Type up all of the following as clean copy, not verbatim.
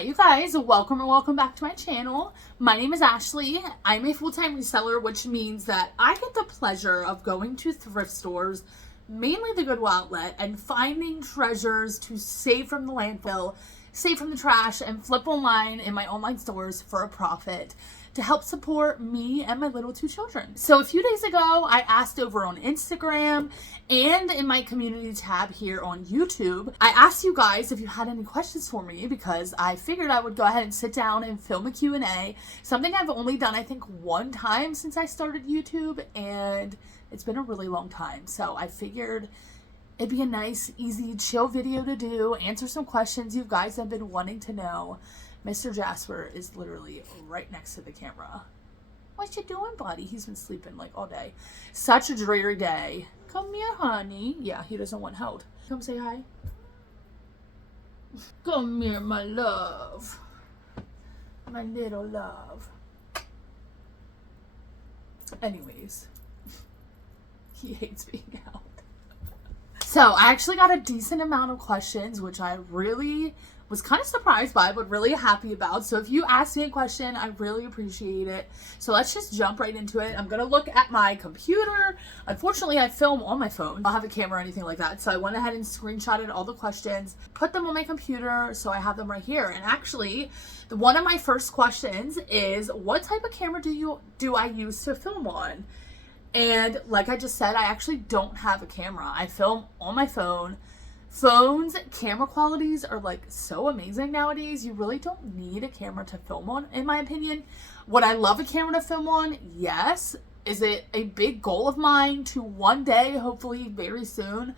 Hi you guys, welcome or welcome back to my channel. My name is Ashley. I'm a full-time reseller, which means that I get the pleasure of going to thrift stores, mainly the Goodwill outlet, and finding treasures to save from the landfill, save from the trash, and flip online in my online stores for a profit to help support me and my little two children. So a few days ago, I asked over on Instagram and in my community tab here on YouTube, I asked you guys if you had any questions for me because I figured I would go ahead and sit down and film a Q&A, something I've only done I think one time since I started YouTube, and it's been a really long time. So I figured it'd be a nice, easy, chill video to do, answer some questions you guys have been wanting to know. Mr. Jasper is literally right next to the camera. What you doing, buddy? He's been sleeping like all day. Such a dreary day. Come here, honey. Yeah, he doesn't want held. Come say hi. Come here, my love. My little love. Anyways, he hates being out. So I actually got a decent amount of questions, which I really was kind of surprised by, but really happy about. So if you ask me a question, I really appreciate it. So let's just jump right into it. I'm going to look at my computer. Unfortunately, I film on my phone. I don't have a camera or anything like that. So I went ahead and screenshotted all the questions, put them on my computer, so I have them right here. And actually, one of my first questions is, what type of camera do I use to film on? And like I just said, I actually don't have a camera. I film on my phone. Phones, camera qualities are like so amazing nowadays. You really don't need a camera to film on, in my opinion. Would I love a camera to film on? Yes. Is it a big goal of mine to one day, hopefully very soon,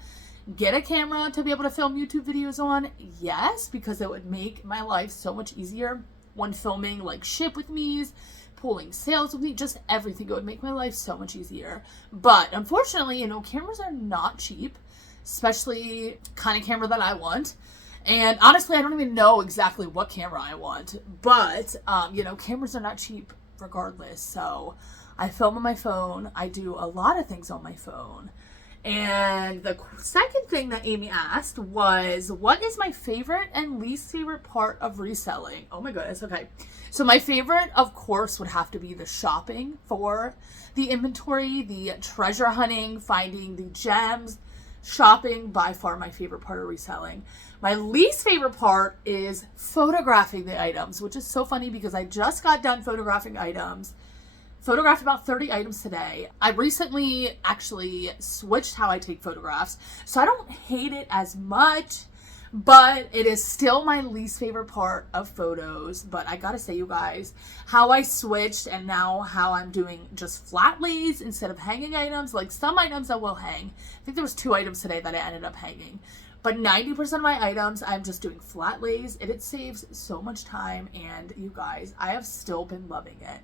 get a camera to be able to film YouTube videos on? Yes, because it would make my life so much easier when filming like ship with me's, pulling sales with me, just everything. It would make my life so much easier. But unfortunately, cameras are not cheap, especially kind of camera that I want. And honestly, I don't even know exactly what camera I want, but cameras are not cheap regardless. So I film on my phone. I do a lot of things on my phone. And the second thing that Amy asked was, what is my favorite and least favorite part of reselling? Oh my goodness. Okay. So my favorite, of course, would have to be the shopping for the inventory, the treasure hunting, finding the gems. Shopping, by far my favorite part of reselling. My least favorite part is photographing the items, which is so funny because I just got done photographing items. Photographed about 30 items today. I recently actually switched how I take photographs, so I don't hate it as much, but it is still my least favorite part of photos. But I gotta say, you guys, how I switched and now how I'm doing just flat lays instead of hanging items. Like some items I will hang. I think there was 2 items today that I ended up hanging. But 90% of my items, I'm just doing flat lays, and it saves so much time. And you guys, I have still been loving it.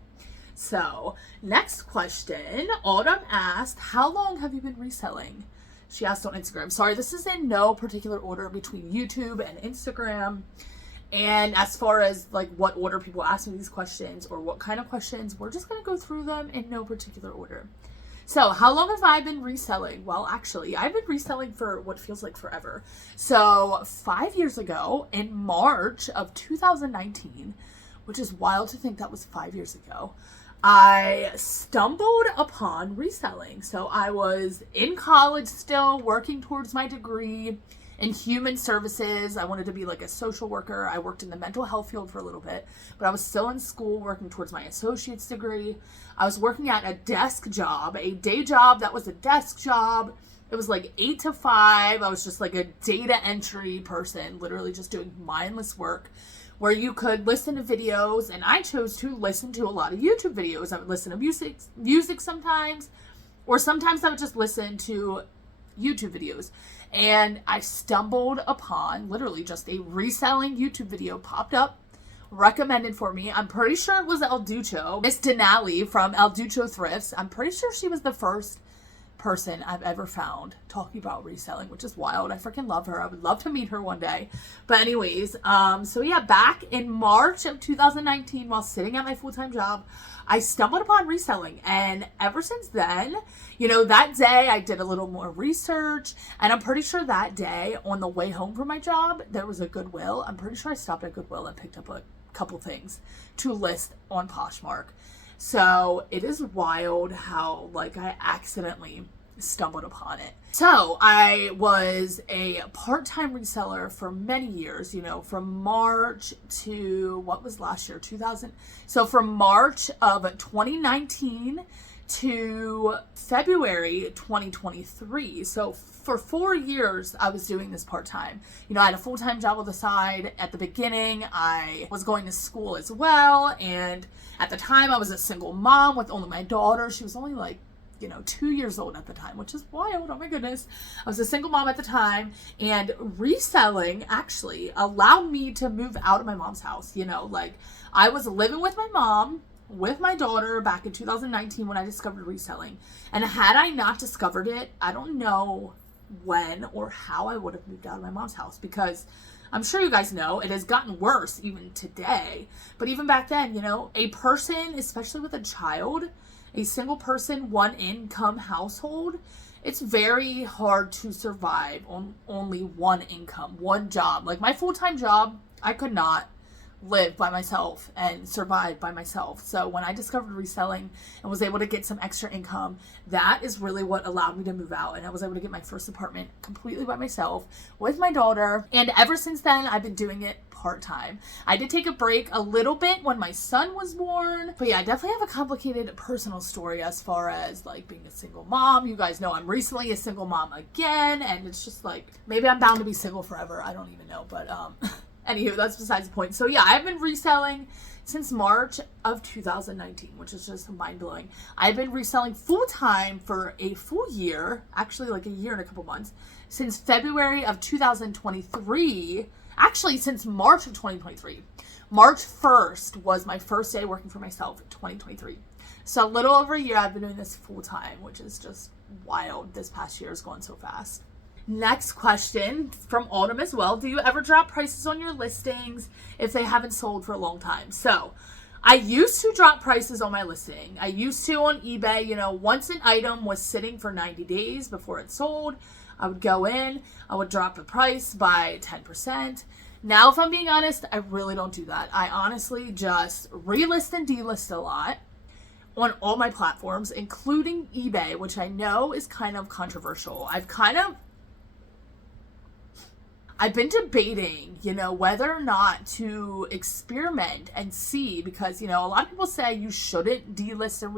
So next question, Autumn asked, how long have you been reselling? She asked on Instagram. Sorry, this is in no particular order between YouTube and Instagram. And as far as like what order people ask me these questions or what kind of questions, we're just going to go through them in no particular order. So how long have I been reselling? Well, actually, I've been reselling for what feels like forever. So 5 years ago, in March of 2019, which is wild to think that was 5 years ago, I stumbled upon reselling. So I was in college still, working towards my degree in human services. I wanted to be like a social worker. I worked in the mental health field for a little bit, but I was still in school working towards my associate's degree. I was working at a desk job, a day job that was a desk job. It was like 8 to 5. I was just like a data entry person, literally just doing mindless work, where you could listen to videos, and I chose to listen to a lot of YouTube videos. I would listen to music sometimes, or sometimes I would just listen to YouTube videos. And I stumbled upon literally just a reselling YouTube video popped up, recommended for me. I'm pretty sure it was El Ducho, Miss Denali from El Ducho Thrifts. I'm pretty sure she was the first person I've ever found talking about reselling, which is wild. I freaking love her. I would love to meet her one day. But anyways, so yeah, back in March of 2019, while sitting at my full-time job, I stumbled upon reselling. And ever since then, you know, that day I did a little more research, and I'm pretty sure that day on the way home from my job, there was a Goodwill. I'm pretty sure I stopped at Goodwill and picked up a couple things to list on Poshmark. So it is wild how like I accidentally stumbled upon it. So I was a part-time reseller for many years, you know, from March to what was last year, 2000. So from March of 2019 to February 2023. So for 4 years, I was doing this part-time. You know, I had a full-time job on the side. At the beginning, I was going to school as well. And at the time, I was a single mom with only my daughter. She was only like, you know, 2 years old at the time, which is wild. Oh my goodness. I was a single mom at the time, and reselling actually allowed me to move out of my mom's house. You know, like I was living with my mom, with my daughter back in 2019 when I discovered reselling. And had I not discovered it, I don't know when or how I would have moved out of my mom's house, because I'm sure you guys know it has gotten worse even today. But even back then, you know, a person, especially with a child, a single person, one income household, it's very hard to survive on only one income, one job. Like my full-time job, I could not live by myself and survive by myself. So when I discovered reselling and was able to get some extra income, that is really what allowed me to move out. And I was able to get my first apartment completely by myself with my daughter. And ever since then, I've been doing it part-time. I did take a break a little bit when my son was born. But yeah, I definitely have a complicated personal story as far as like being a single mom. You guys know I'm recently a single mom again. And it's just like, maybe I'm bound to be single forever. I don't even know. But anywho, that's besides the point. So yeah, I've been reselling since March of 2019, which is just mind-blowing. I've been reselling full-time for a full year, actually like a year and a couple months, since February of 2023, actually since March of 2023. March 1st was my first day working for myself in 2023. So a little over a year I've been doing this full-time, which is just wild. This past year is going so fast. Next question from Autumn as well. Do you ever drop prices on your listings if they haven't sold for a long time? So I used to drop prices on my listing. I used to on eBay, you know, once an item was sitting for 90 days before it sold, I would go in, I would drop the price by 10%. Now, if I'm being honest, I really don't do that. I honestly just relist and delist a lot on all my platforms, including eBay, which I know is kind of controversial. I've been debating, you know, whether or not to experiment and see, because, you know, a lot of people say you shouldn't delist and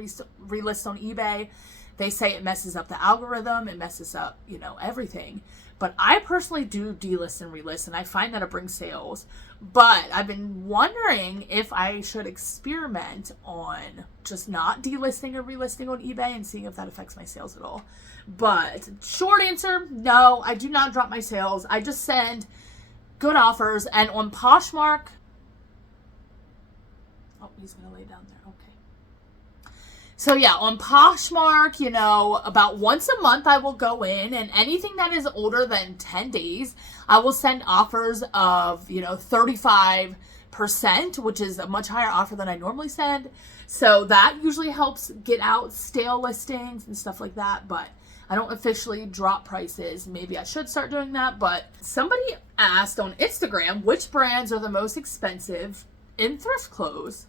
relist on eBay. They say it messes up the algorithm, it messes up, you know, everything. But I personally do delist and relist, and I find that it brings sales. But I've been wondering if I should experiment on just not delisting or relisting on eBay and seeing if that affects my sales at all. But short answer, no, I do not drop my sales. I just send good offers. And on Poshmark, oh, he's going to lay down there. Okay. So yeah, on Poshmark, you know, about once a month I will go in, and anything that is older than 10 days, I will send offers of, you know, 35%, which is a much higher offer than I normally send. So that usually helps get out stale listings and stuff like that. But I don't officially drop prices. Maybe I should start doing that. But somebody asked on Instagram, which brands are the most expensive in thrift clothes?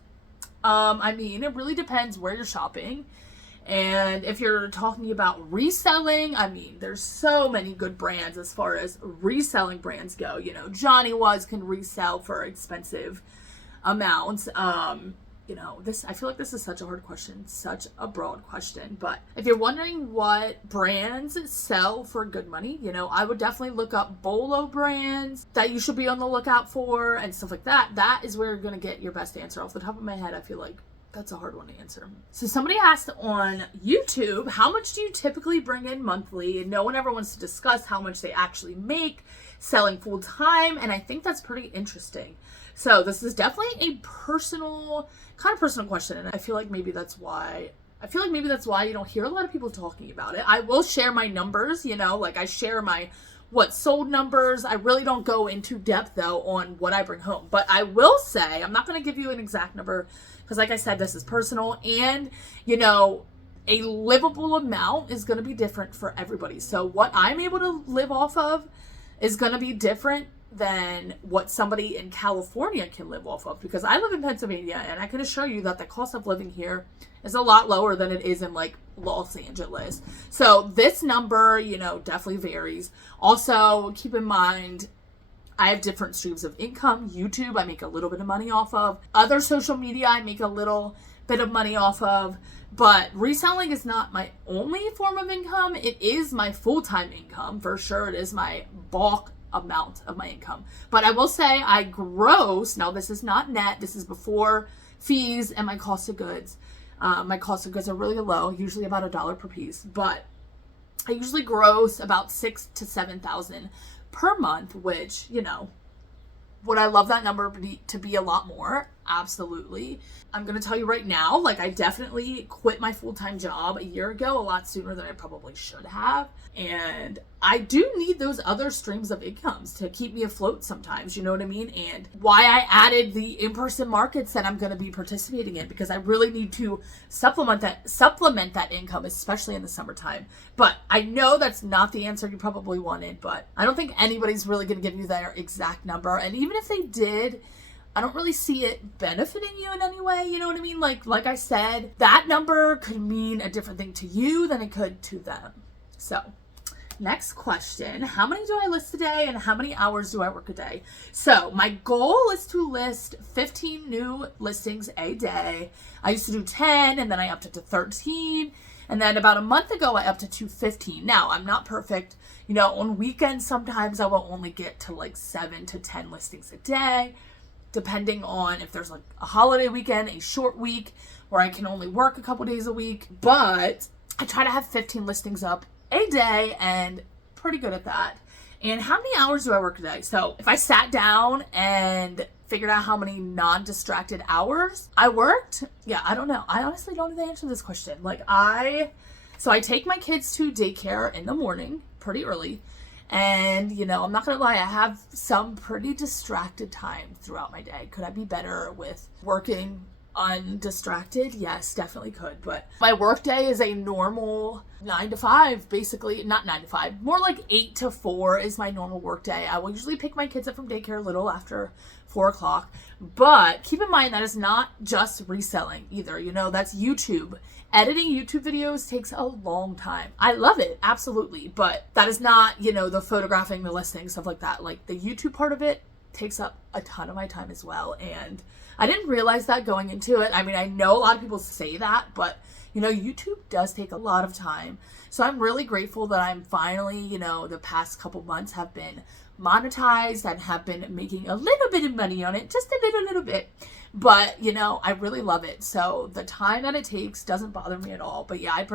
I mean, it really depends where you're shopping. And if you're talking about reselling, I mean, there's so many good brands as far as reselling brands go. You know, Johnny Was can resell for expensive amounts. You know, I feel like this is such a hard question, such a broad question. But if you're wondering what brands sell for good money, you know, I would definitely look up Bolo brands that you should be on the lookout for and stuff like that. That is where you're going to get your best answer. Off the top of my head, I feel like that's a hard one to answer. So somebody asked on YouTube, how much do you typically bring in monthly? And no one ever wants to discuss how much they actually make selling full time. And I think that's pretty interesting. So this is definitely a personal question. And I feel like maybe that's why I feel like maybe that's why you don't hear a lot of people talking about it. I will share my numbers, you know, like I share my what sold numbers. I really don't go into depth though on what I bring home. But I will say, I'm not going to give you an exact number because like I said, this is personal, and you know, a livable amount is going to be different for everybody. So what I'm able to live off of is going to be different than what somebody in California can live off of, because I live in Pennsylvania and I can assure you that the cost of living here is a lot lower than it is in like Los Angeles. So this number, you know, definitely varies. Also, keep in mind, I have different streams of income. YouTube, I make a little bit of money off of. Other social media, I make a little bit of money off of. But reselling is not my only form of income. It is my full-time income. For sure, it is my bulk amount of my income. But I will say I gross, now this is not net, this is before fees and my cost of goods. My cost of goods are really low, usually about $1 per piece, but I usually gross about $6,000 to $7,000 per month, which, you know, would I love that number to be a lot more? Absolutely. I'm going to tell you right now, like I definitely quit my full-time job a year ago, a lot sooner than I probably should have. And I do need those other streams of incomes to keep me afloat sometimes, you know what I mean? And why I added the in-person markets that I'm going to be participating in, because I really need to supplement that income, especially in the summertime. But I know that's not the answer you probably wanted, but I don't think anybody's really going to give you their exact number. And even if they did, I don't really see it benefiting you in any way, you know what I mean? Like I said, that number could mean a different thing to you than it could to them. So, next question, how many do I list a day and how many hours do I work a day? So, my goal is to list 15 new listings a day. I used to do 10 and then I upped it to 13. And then about a month ago, I upped it to 15. Now, I'm not perfect. You know, on weekends, sometimes I will only get to like 7 to 10 listings a day, depending on if there's like a holiday weekend, a short week where I can only work a couple days a week. But I try to have 15 listings up a day and pretty good at that. And how many hours do I work a day? So if I sat down and figured out how many non-distracted hours I worked, yeah, I don't know. I honestly don't know the answer to this question. So I take my kids to daycare in the morning pretty early. And, you know, I'm not going to lie, I have some pretty distracted time throughout my day. Could I be better with working undistracted? Yes, definitely could. But my work day is a normal 9 to 5, basically. Not 9 to 5, more like 8 to 4 is my normal work day. I will usually pick my kids up from daycare a little after 4 o'clock. But keep in mind that is not just reselling either. You know, that's YouTube. Editing YouTube videos takes a long time. I love it, absolutely, but that is not, you know, the photographing, the listing, stuff like that. Like the YouTube part of it takes up a ton of my time as well, and I didn't realize that going into it. I mean, I know a lot of people say that, but you know, YouTube does take a lot of time. So I'm really grateful that I'm finally, you know, the past couple months have been monetized and have been making a little bit of money on it, just a little bit. But, you know, I really love it. So the time that it takes doesn't bother me at all. But yeah,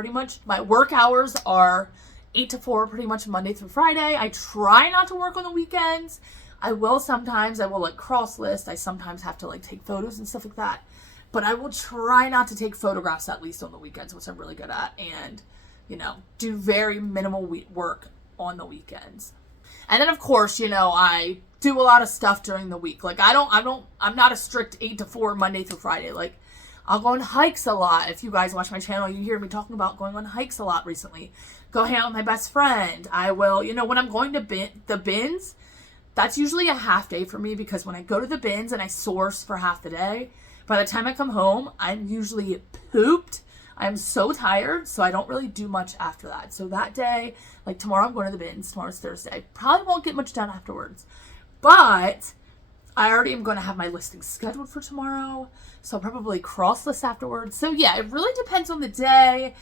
my work hours are 8 to 4, pretty much Monday through Friday. I try not to work on the weekends. I will like cross list. I sometimes have to like take photos and stuff like that. But I will try not to take photographs at least on the weekends, which I'm really good at. And, you know, do very minimal work on the weekends. And then of course, you know, I do a lot of stuff during the week. Like I'm not a strict 8 to 4 Monday through Friday. Like I'll go on hikes a lot. If you guys watch my channel, you hear me talking about going on hikes a lot recently. Go hang out with my best friend. I will, you know, when I'm going to the bins, that's usually a half day for me, because when I go to the bins and I source for half the day, by the time I come home, I'm usually pooped. I'm so tired, so I don't really do much after that. So that day, like tomorrow I'm going to the bins. Tomorrow's Thursday. Probably won't get much done afterwards. But I already am going to have my listing scheduled for tomorrow. So I'll probably cross list afterwards. So yeah, it really depends on the day.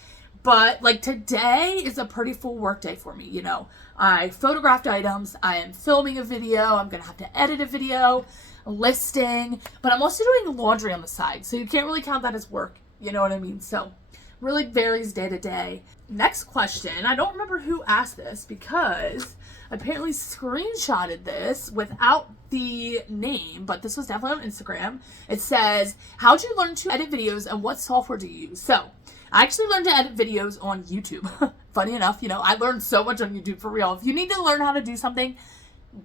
But like today is a pretty full work day for me. You know, I photographed items. I am filming a video. I'm going to have to edit a video, a listing. But I'm also doing laundry on the side. So you can't really count that as work. You know what I mean? So really varies day to day. Next question. I don't remember who asked this because I apparently screenshotted this without the name, but this was definitely on Instagram. It says, how'd you learn to edit videos and what software do you use? So I actually learned to edit videos on YouTube. Funny enough, you know, I learned so much on YouTube, for real. If you need to learn how to do something,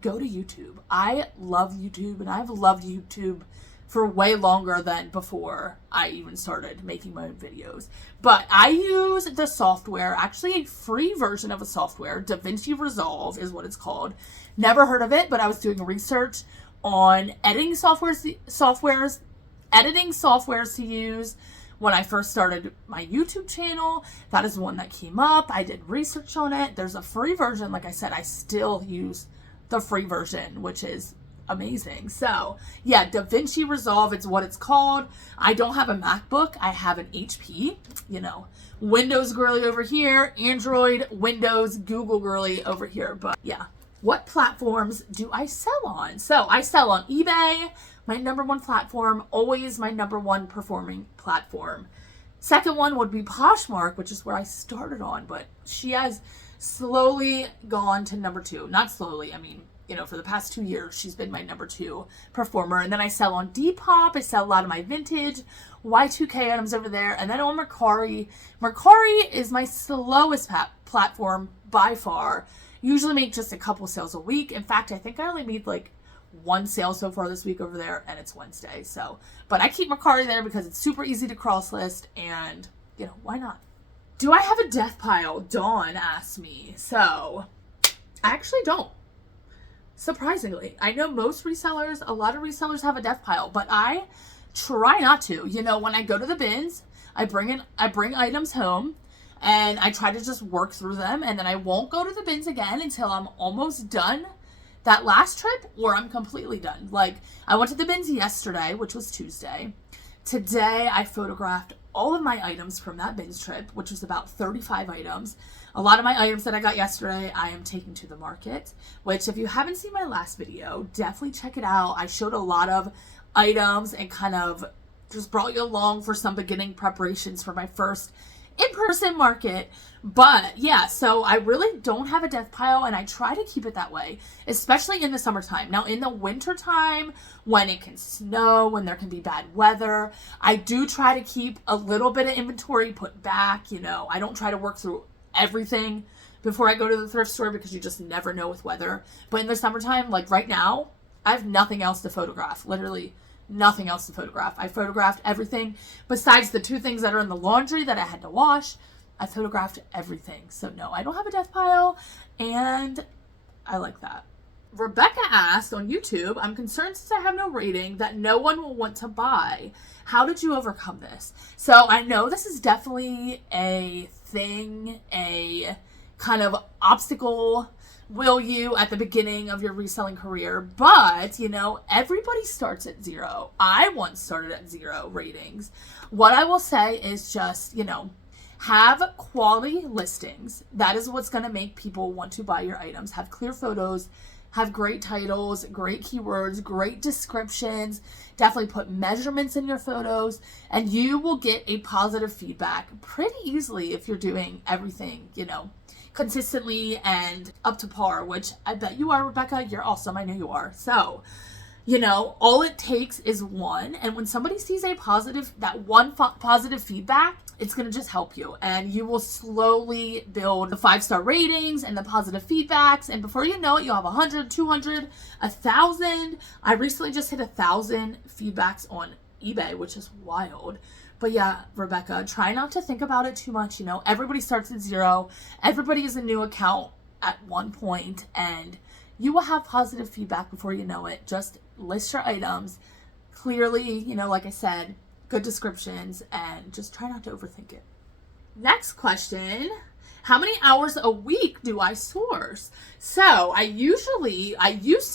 go to YouTube. I love YouTube, and I've loved YouTube for way longer than before I even started making my own videos. But I use the software, actually a free version of a software, DaVinci Resolve is what it's called. Never heard of it, but I was doing research on editing softwares to use when I first started my YouTube channel. That is one that came up. I did research on it. There's a free version. Like I said, I still use the free version, which is amazing. So yeah, DaVinci Resolve is what it's called. I don't have a MacBook. I have an HP, you know, Windows girly over here, Android, Windows, Google girly over here. But yeah, what platforms do I sell on? So I sell on eBay, my number one platform, always my number one performing platform. Second one would be Poshmark, which is where I started on, but she has slowly gone to number two. Not slowly, I mean, you know, for the past 2 years, she's been my number two performer. And then I sell on Depop. I sell a lot of my vintage Y2K items over there. And then on Mercari. Mercari is my slowest platform by far. Usually make just a couple sales a week. In fact, I think I only made like one sale so far this week over there, and it's Wednesday. So, but I keep Mercari there because it's super easy to cross list, and you know, why not? Do I have a death pile? Dawn asked me. So I actually don't. Surprisingly, I know most resellers, a lot of resellers have a death pile, but I try not to. You know, when I go to the bins, I bring items home, and I try to just work through them, and then I won't go to the bins again until I'm almost done that last trip, or I'm completely done. Like, I went to the bins yesterday, which was Tuesday. Today, I photographed all of my items from that bins trip, which was about 35 items. A lot of my items that I got yesterday, I am taking to the market, which if you haven't seen my last video, definitely check it out. I showed a lot of items and kind of just brought you along for some beginning preparations for my first in-person market. But yeah, so I really don't have a death pile, and I try to keep it that way, especially in the summertime. Now in the wintertime, when it can snow, when there can be bad weather, I do try to keep a little bit of inventory put back. You know, I don't try to work through everything before I go to the thrift store, because you just never know with weather. But in the summertime, like right now, I have nothing else to photograph. Literally nothing else to photograph. I photographed everything besides the 2 things that are in the laundry that I had to wash. I photographed everything. So no, I don't have a death pile, and I like that. Rebecca asked on YouTube, I'm concerned since I have no rating that no one will want to buy. How did you overcome this? So I know this is definitely a thing, a kind of obstacle, will you, at the beginning of your reselling career. But, you know, everybody starts at 0. I once started at 0 ratings. What I will say is just, you know, have quality listings. That is what's going to make people want to buy your items. Have clear photos, have great titles, great keywords, great descriptions. Definitely put measurements in your photos, and you will get a positive feedback pretty easily if you're doing everything, you know, consistently and up to par, which I bet you are, Rebecca. You're awesome. I know you are. So, you know, all it takes is one. And when somebody sees that one positive feedback, it's going to just help you. And you will slowly build the 5-star ratings and the positive feedbacks. And before you know it, you'll have 100, 200, 1,000. I recently just hit 1,000 feedbacks on eBay, which is wild. But yeah, Rebecca, try not to think about it too much. You know, everybody starts at 0. Everybody is a new account at one point, and you will have positive feedback before you know it. Just list your items clearly, you know, like I said, good descriptions, and just try not to overthink it. Next question. How many hours a week do I source? So I used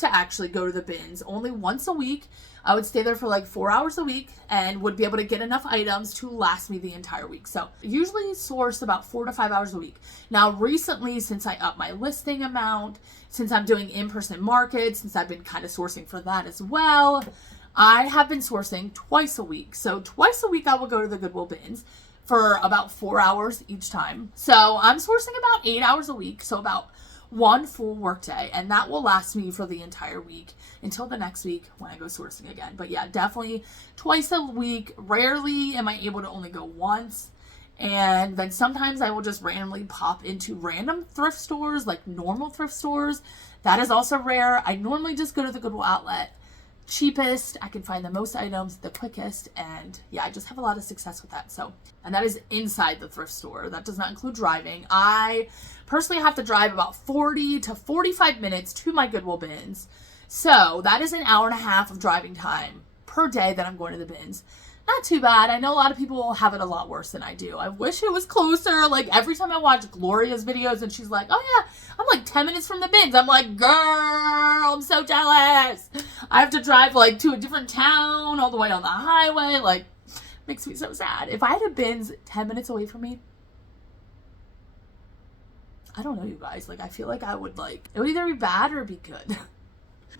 to actually go to the bins only once a week. I would stay there for like 4 hours a week and would be able to get enough items to last me the entire week. So usually source about 4 to 5 hours a week. Now recently, since I upped my listing amount, since I'm doing in-person markets, since I've been kind of sourcing for that as well, I have been sourcing twice a week. So twice a week I will go to the Goodwill bins for about 4 hours each time. So I'm sourcing about 8 hours a week. So about 1 full workday, and that will last me for the entire week until the next week when I go sourcing again. But yeah, definitely twice a week. Rarely am I able to only go once. And then sometimes I will just randomly pop into random thrift stores, like normal thrift stores. That is also rare. I normally just go to the Goodwill outlet. Cheapest, I can find the most items, the quickest, and yeah, I just have a lot of success with that. So, and that is inside the thrift store. That does not include driving. I personally have to drive about 40 to 45 minutes to my Goodwill bins. So that is an hour and a half of driving time per day that I'm going to the bins. Not too bad. I know a lot of people have it a lot worse than I do. I wish it was closer. Like, every time I watch Gloria's videos and she's like, oh yeah, I'm like 10 minutes from the bins. I'm like, girl, I'm so jealous. I have to drive like to a different town all the way on the highway. Like, makes me so sad. If I had a bins 10 minutes away from me, I don't know, you guys. Like, I feel like I would like, it would either be bad or be good.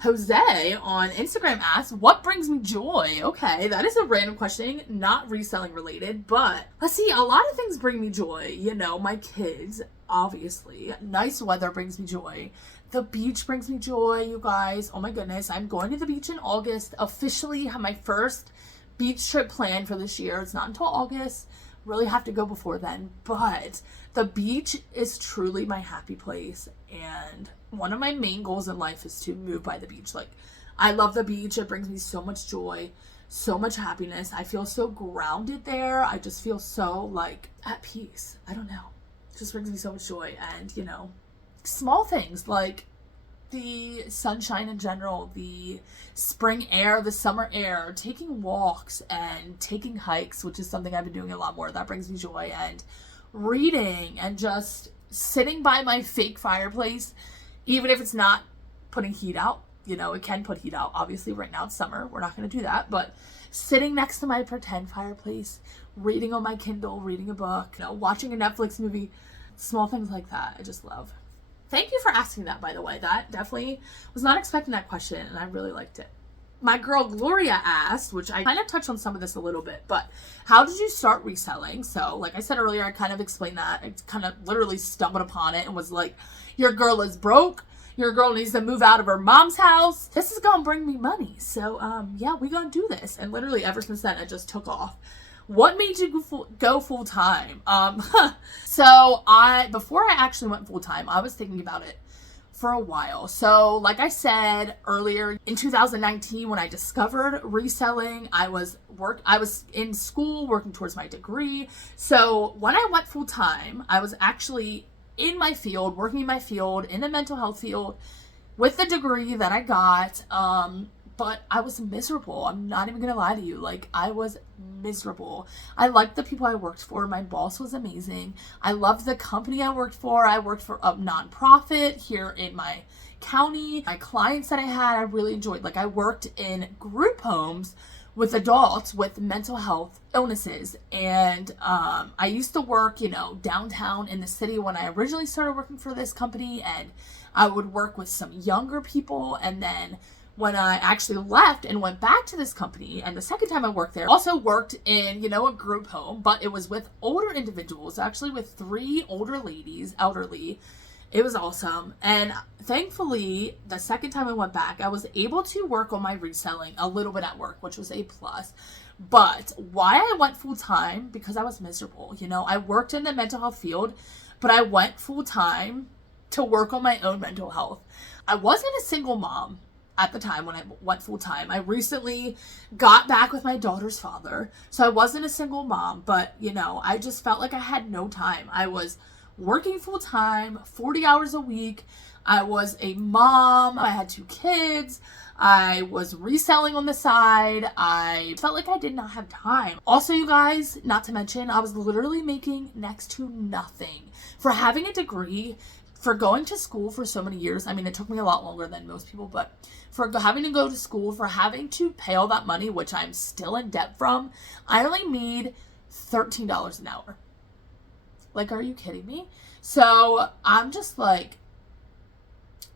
Jose on Instagram asks, what brings me joy? Okay, that is a random question, not reselling related, but let's see, a lot of things bring me joy. You know, my kids, obviously. Nice weather brings me joy. The beach brings me joy, you guys. Oh my goodness, I'm going to the beach in August. Officially have my first beach trip planned for this year. It's not until August. Really have to go before then, but the beach is truly my happy place, and one of my main goals in life is to move by the beach. Like, I love the beach. It brings me so much joy, so much happiness. I feel so grounded there. I just feel so like at peace. I don't know. It just brings me so much joy. And, you know, small things like the sunshine in general, the spring air, the summer air, taking walks and taking hikes, which is something I've been doing a lot more. That brings me joy. And reading and just sitting by my fake fireplace, even if it's not putting heat out. You know, it can put heat out. Obviously, right now it's summer. We're not going to do that. But sitting next to my pretend fireplace, reading on my Kindle, reading a book, you know, watching a Netflix movie, small things like that, I just love. Thank you for asking that, by the way. That definitely was not expecting that question, and I really liked it. My girl Gloria asked, which I kind of touched on some of this a little bit, but how did you start reselling? So, like I said earlier, I kind of explained that. I kind of literally stumbled upon it and was like, your girl is broke. Your girl needs to move out of her mom's house. This is going to bring me money. So, yeah, we going to do this. And literally ever since then, I just took off. What made you go full time? So before I actually went full time, I was thinking about it for a while. So like I said earlier, in 2019, when I discovered reselling, I was in school working towards my degree. So when I went full time, I was actually in my field, working in my field, in the mental health field, with the degree that I got. But I was miserable. I'm not even gonna lie to you. Like, I was miserable. I liked the people I worked for. My boss was amazing. I loved the company I worked for. I worked for a nonprofit here in my county. My clients that I had, I really enjoyed. Like, I worked in group homes with adults with mental health illnesses. And I used to work, you know, downtown in the city when I originally started working for this company. And I would work with some younger people. And then when I actually left and went back to this company, and the second time I worked there, also worked in, you know, a group home, but it was with older individuals, actually with 3 older ladies, elderly. It was awesome. And thankfully, the second time I went back, I was able to work on my reselling a little bit at work, which was a plus. But why I went full time, because I was miserable. You know, I worked in the mental health field, but I went full time to work on my own mental health. I wasn't a single mom at the time when I went full time. I recently got back with my daughter's father, so I wasn't a single mom, but you know, I just felt like I had no time. I was working full time, 40 hours a week. I was a mom. I had 2 kids. I was reselling on the side. I felt like I did not have time. Also, you guys, not to mention, I was literally making next to nothing. For having a degree, for going to school for so many years, I mean, it took me a lot longer than most people, but for having to go to school, for having to pay all that money, which I'm still in debt from, I only made $13 an hour. Like, are you kidding me? So I'm just like,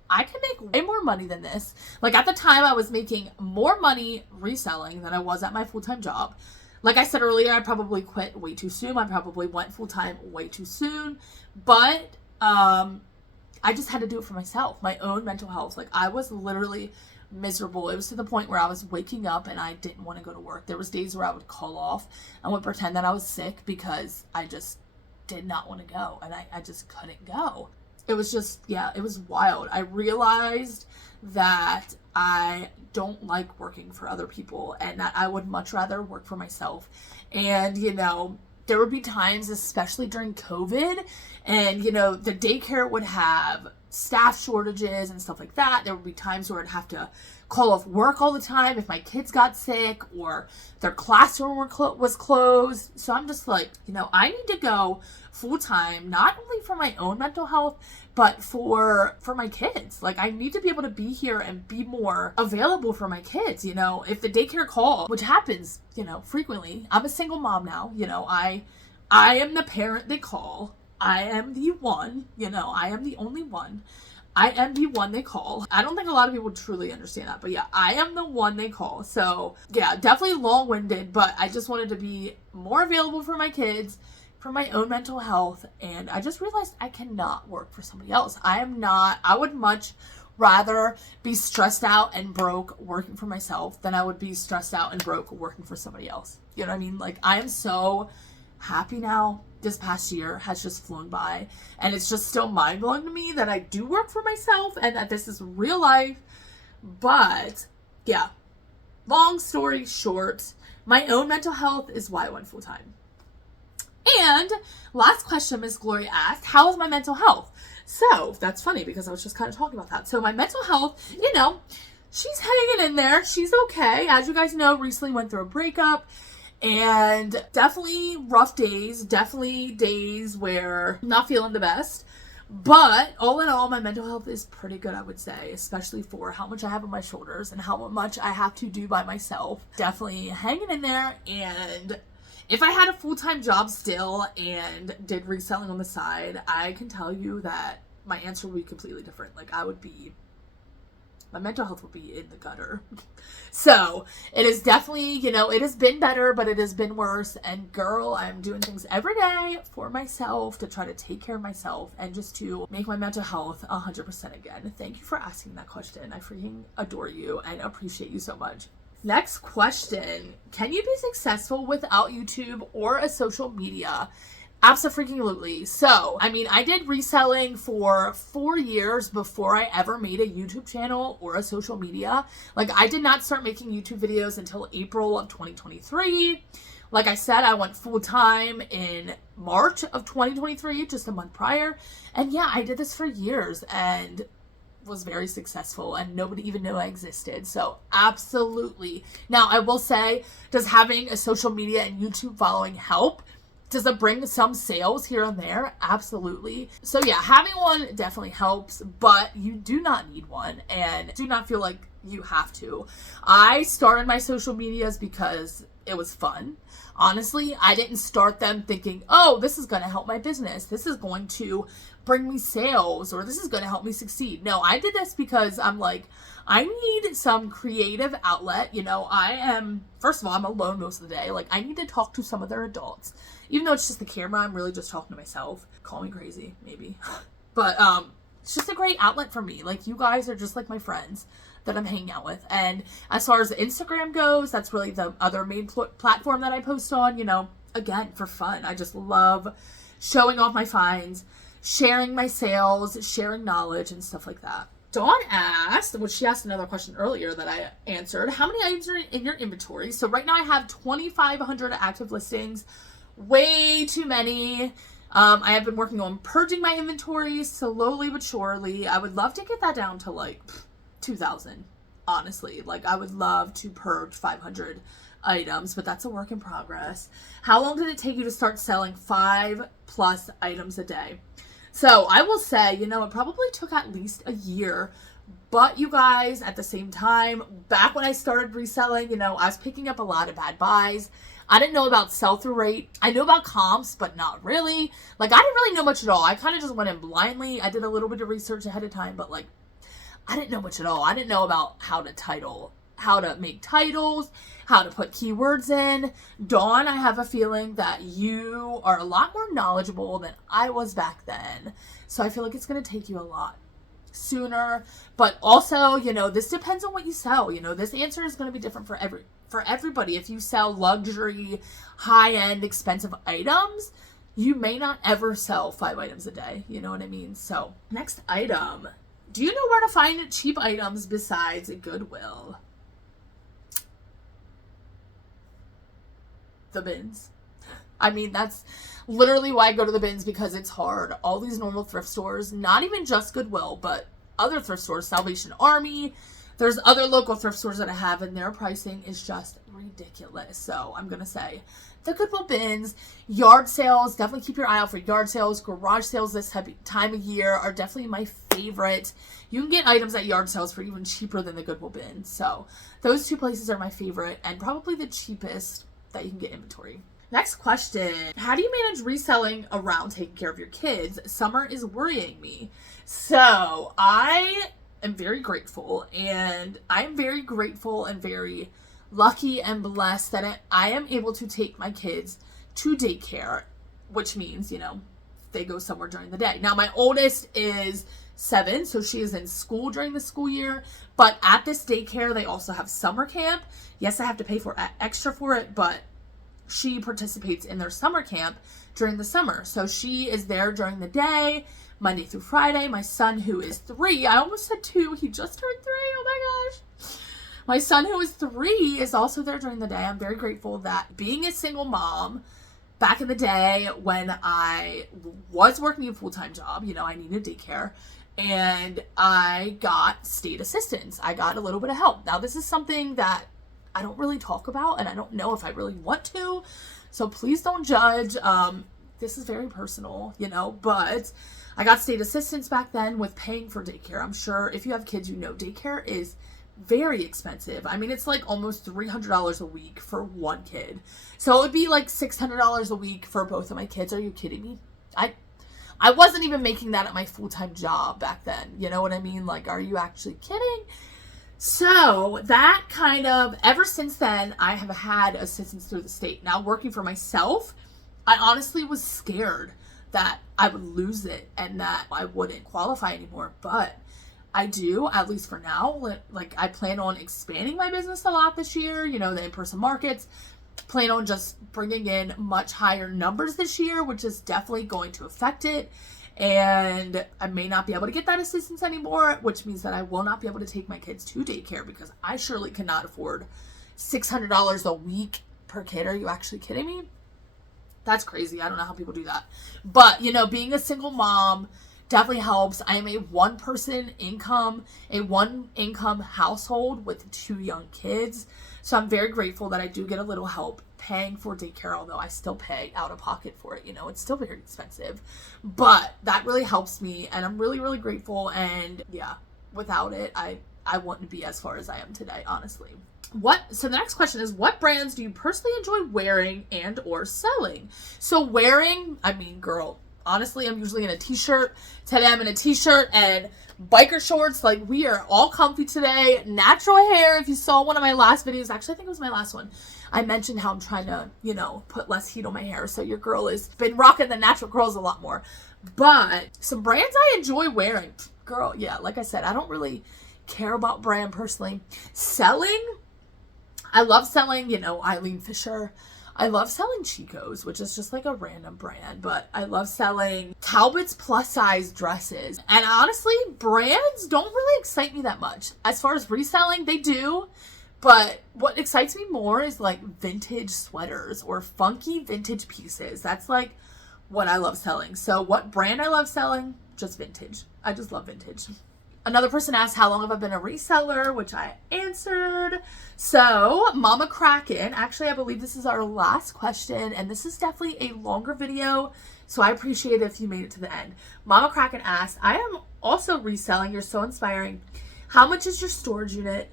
I can make way more money than this. Like, at the time, I was making more money reselling than I was at my full-time job. Like I said earlier, I probably quit way too soon. I probably went full-time way too soon. But I just had to do it for myself, my own mental health. Like, I was literally miserable. It was to the point where I was waking up and I didn't want to go to work. There was days where I would call off and would pretend that I was sick because I just did not want to go, and I just couldn't go. It was just, yeah, it was wild. I realized that I don't like working for other people and that I would much rather work for myself. And, you know, there would be times, especially during COVID, and, you know, the daycare would have staff shortages and stuff like that. There would be times where I'd have to call off work all the time if my kids got sick or their classroom was closed. So I'm just like, you know, I need to go full time, not only for my own mental health, but for my kids. Like, I need to be able to be here and be more available for my kids. You know, if the daycare call, which happens, you know, frequently, I'm a single mom now, you know, I am the parent they call. I am the one, you know, I am the only one. I am the one they call. I don't think a lot of people truly understand that, but yeah, I am the one they call. So yeah, definitely long-winded, but I just wanted to be more available for my kids, for my own mental health, and I just realized I cannot work for somebody else. I would much rather be stressed out and broke working for myself than I would be stressed out and broke working for somebody else. You know what I mean? Like, I am so happy now. This past year has just flown by, and it's just still mind-blowing to me that I do work for myself and that this is real life. But yeah, long story short, my own mental health is why I went full-time. And last question, Miss Gloria asked, how is my mental health? So that's funny because I was just kind of talking about that. So my mental health, you know, she's hanging in there. She's okay. As you guys know, recently went through a breakup. And definitely rough days, definitely days where I'm not feeling the best. But all in all, my mental health is pretty good, I would say, especially for how much I have on my shoulders and how much I have to do by myself. Definitely hanging in there. And if I had a full-time job still and did reselling on the side, I can tell you that my answer would be completely different. Like, my mental health would be in the gutter. So it is definitely, you know, it has been better, but it has been worse. And girl, I'm doing things every day for myself to try to take care of myself and just to make my mental health 100% again. Thank you for asking that question. I freaking adore you and appreciate you so much. Next question. Can you be successful without YouTube or a social media? Absolutely. So, I mean, I did reselling for 4 years before I ever made a YouTube channel or a social media. Like, I did not start making YouTube videos until April of 2023. Like I said, I went full time in March of 2023, just a month prior. And yeah, I did this for years and was very successful and nobody even knew I existed. So absolutely. Now, I will say, does having a social media and YouTube following help? Does it bring some sales here and there? Absolutely. So yeah, having one definitely helps, but you do not need one and do not feel like you have to. I started my social medias because it was fun. Honestly, I didn't start them thinking, oh, this is going to help my business. This is going to bring me sales, or this is going to help me succeed. No, I did this because I'm like, I need some creative outlet. You know, first of all, I'm alone most of the day. Like, I need to talk to some other adults. Even though it's just the camera, I'm really just talking to myself. Call me crazy, maybe. But it's just a great outlet for me. Like, you guys are just like my friends that I'm hanging out with. And as far as Instagram goes, that's really the other main platform that I post on, you know, again, for fun. I just love showing off my finds, sharing my sales, sharing knowledge and stuff like that. Dawn asked, she asked another question earlier that I answered, how many items are in your inventory? So right now I have 2,500 active listings. Way too many. I have been working on purging my inventory slowly but surely. I would love to get that down to like 2,000, honestly. Like, I would love to purge 500 items, but that's a work in progress. How long did it take you to start selling 5+ items a day? So I will say, you know, it probably took at least a year. But you guys, at the same time, back when I started reselling, you know, I was picking up a lot of bad buys. I didn't know about sell-through rate. I knew about comps, but not really. Like, I didn't really know much at all. I kind of just went in blindly. I did a little bit of research ahead of time, but like, I didn't know much at all. I didn't know about how to make titles, how to put keywords in. Dawn, I have a feeling that you are a lot more knowledgeable than I was back then. So I feel like it's going to take you a lot sooner. But also, you know, this depends on what you sell. You know, this answer is going to be different for everybody. If you sell luxury, high-end, expensive items, you may not ever sell 5 items a day. You know what I mean? So, next item. Do you know where to find cheap items besides Goodwill? The bins. I mean, that's literally why I go to the bins, because it's hard. All these normal thrift stores, not even just Goodwill, but other thrift stores, Salvation Army, there's other local thrift stores that I have, and their pricing is just ridiculous. So I'm going to say the Goodwill bins. Yard sales, definitely keep your eye out for yard sales. Garage sales this time of year are definitely my favorite. You can get items at yard sales for even cheaper than the Goodwill bin. So those 2 places are my favorite and probably the cheapest that you can get inventory. Next question. How do you manage reselling around taking care of your kids? Summer is worrying me. So I am very grateful, and I'm very grateful and very lucky and blessed that I am able to take my kids to daycare, which means, you know, they go somewhere during the day. Now, my oldest is 7, so she is in school during the school year, but at this daycare, they also have summer camp. Yes, I have to pay for extra for it, but she participates in their summer camp during the summer. So she is there during the day, Monday through Friday. My son, who is 3, I almost said 2, he just turned 3, oh my gosh. My son, who is 3, is also there during the day. I'm very grateful that being a single mom, back in the day when I was working a full-time job, you know, I needed daycare, and I got state assistance. I got a little bit of help. Now, this is something that I don't really talk about, and I don't know if I really want to, so please don't judge. This is very personal, you know, but I got state assistance back then with paying for daycare. I'm sure if you have kids, you know daycare is very expensive. I mean, it's like almost $300 a week for one kid. So it would be like $600 a week for both of my kids. Are you kidding me? I wasn't even making that at my full-time job back then. You know what I mean? Like, are you actually kidding? So that kind of, ever since then, I have had assistance through the state. Now, working for myself, I honestly was scared that I would lose it and that I wouldn't qualify anymore. But I do, at least for now. Like, I plan on expanding my business a lot this year, you know, the in-person markets. Plan on just bringing in much higher numbers this year, which is definitely going to affect it. And I may not be able to get that assistance anymore, which means that I will not be able to take my kids to daycare because I surely cannot afford $600 a week per kid. Are you actually kidding me? That's crazy. I don't know how people do that. But, you know, being a single mom definitely helps. I am a one-person income, a one-income household with 2 young kids. So I'm very grateful that I do get a little help paying for daycare, although I still pay out of pocket for it. You know, it's still very expensive. But that really helps me, and I'm really, really grateful. And yeah, without it, I wouldn't be as far as I am today, honestly. So the next question is, what brands do you personally enjoy wearing and or selling? So wearing, I mean, girl, honestly, I'm usually in a t-shirt. Today I'm in a t-shirt and biker shorts. Like, we are all comfy today. Natural hair. If you saw one of my last videos, actually I think it was my last one, I mentioned how I'm trying to, you know, put less heat on my hair. So your girl has been rocking the natural curls a lot more. But some brands I enjoy wearing, girl, yeah, like I said, I don't really care about brand personally. Selling, I love selling, you know, Eileen Fisher. I love selling Chico's, which is just like a random brand, but I love selling Talbot's plus size dresses. And honestly, brands don't really excite me that much. As far as reselling, they do, but what excites me more is like vintage sweaters or funky vintage pieces. That's like what I love selling. So what brand I love selling? Just vintage. I just love vintage. Another person asked, how long have I been a reseller? Which I answered. So, Mama Kraken, actually, I believe this is our last question, and this is definitely a longer video, so I appreciate it if you made it to the end. Mama Kraken asked, I am also reselling. You're so inspiring. How much is your storage unit?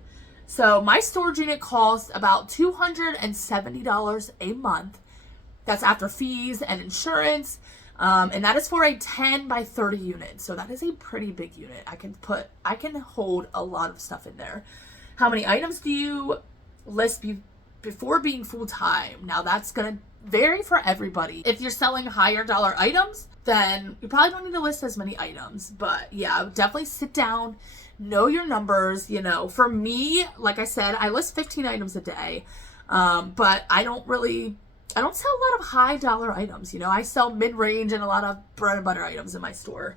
So, my storage unit costs about $270 a month. That's after fees and insurance. And that is for a 10 by 30 unit. So that is a pretty big unit. I can hold a lot of stuff in there. How many items do you list before being full-time. Now that's gonna vary for everybody. If you're selling higher dollar items, then you probably don't need to list as many items. But yeah, definitely sit down, know your numbers. You know, for me, like I said, I list 15 items a day. But I don't sell a lot of high dollar items. You know, I sell mid-range and a lot of bread and butter items in my store.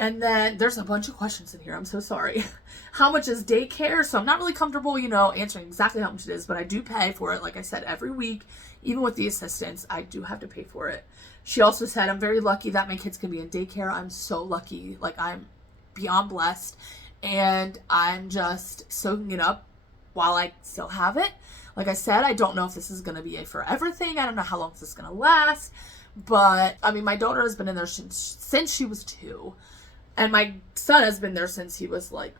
And then there's a bunch of questions in here. I'm so sorry. How much is daycare? So I'm not really comfortable, you know, answering exactly how much it is, but I do pay for it. Like I said, every week, even with the assistants, I do have to pay for it. She also said, I'm very lucky that my kids can be in daycare. I'm so lucky. Like, I'm beyond blessed. And I'm just soaking it up while I still have it. Like I said, I don't know if this is going to be a forever thing. I don't know how long this is going to last. But, I mean, my daughter has been in there since she was 2. And my son has been there since he was like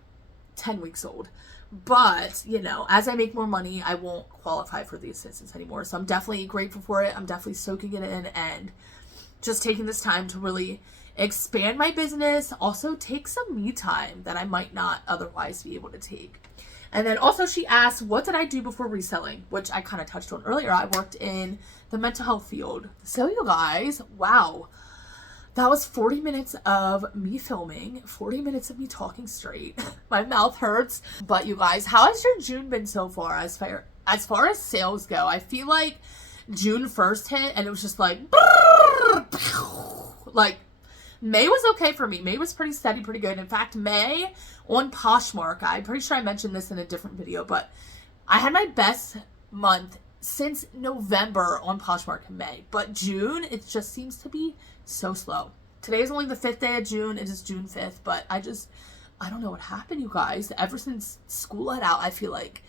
10 weeks old. But, you know, as I make more money, I won't qualify for the assistance anymore. So I'm definitely grateful for it. I'm definitely soaking it in and just taking this time to really expand my business. Also take some me time that I might not otherwise be able to take. And then also she asked, what did I do before reselling? Which I kind of touched on earlier. I worked in the mental health field. So you guys, wow. That was 40 minutes of me filming, 40 minutes of me talking straight. My mouth hurts. But you guys, how has your June been so far as far as sales go? I feel like June 1st hit and it was just like May was okay for me. May was pretty steady, pretty good. In fact, May on Poshmark, I'm pretty sure I mentioned this in a different video, but I had my best month since November on Poshmark in May. But June, it just seems to be so slow. Today is only the 5th day of June. It is June 5th, but I don't know what happened, you guys. Ever since school let out, I feel like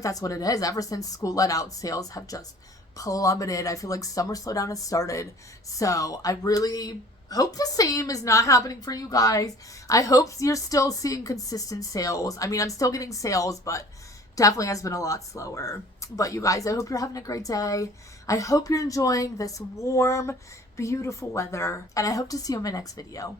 that's what it is. Ever since school let out, sales have just plummeted. I feel like summer slowdown has started. So I really hope the same is not happening for you guys. I hope you're still seeing consistent sales. I mean, I'm still getting sales, but definitely has been a lot slower. But you guys, I hope you're having a great day. I hope you're enjoying this warm, beautiful weather. And I hope to see you in my next video.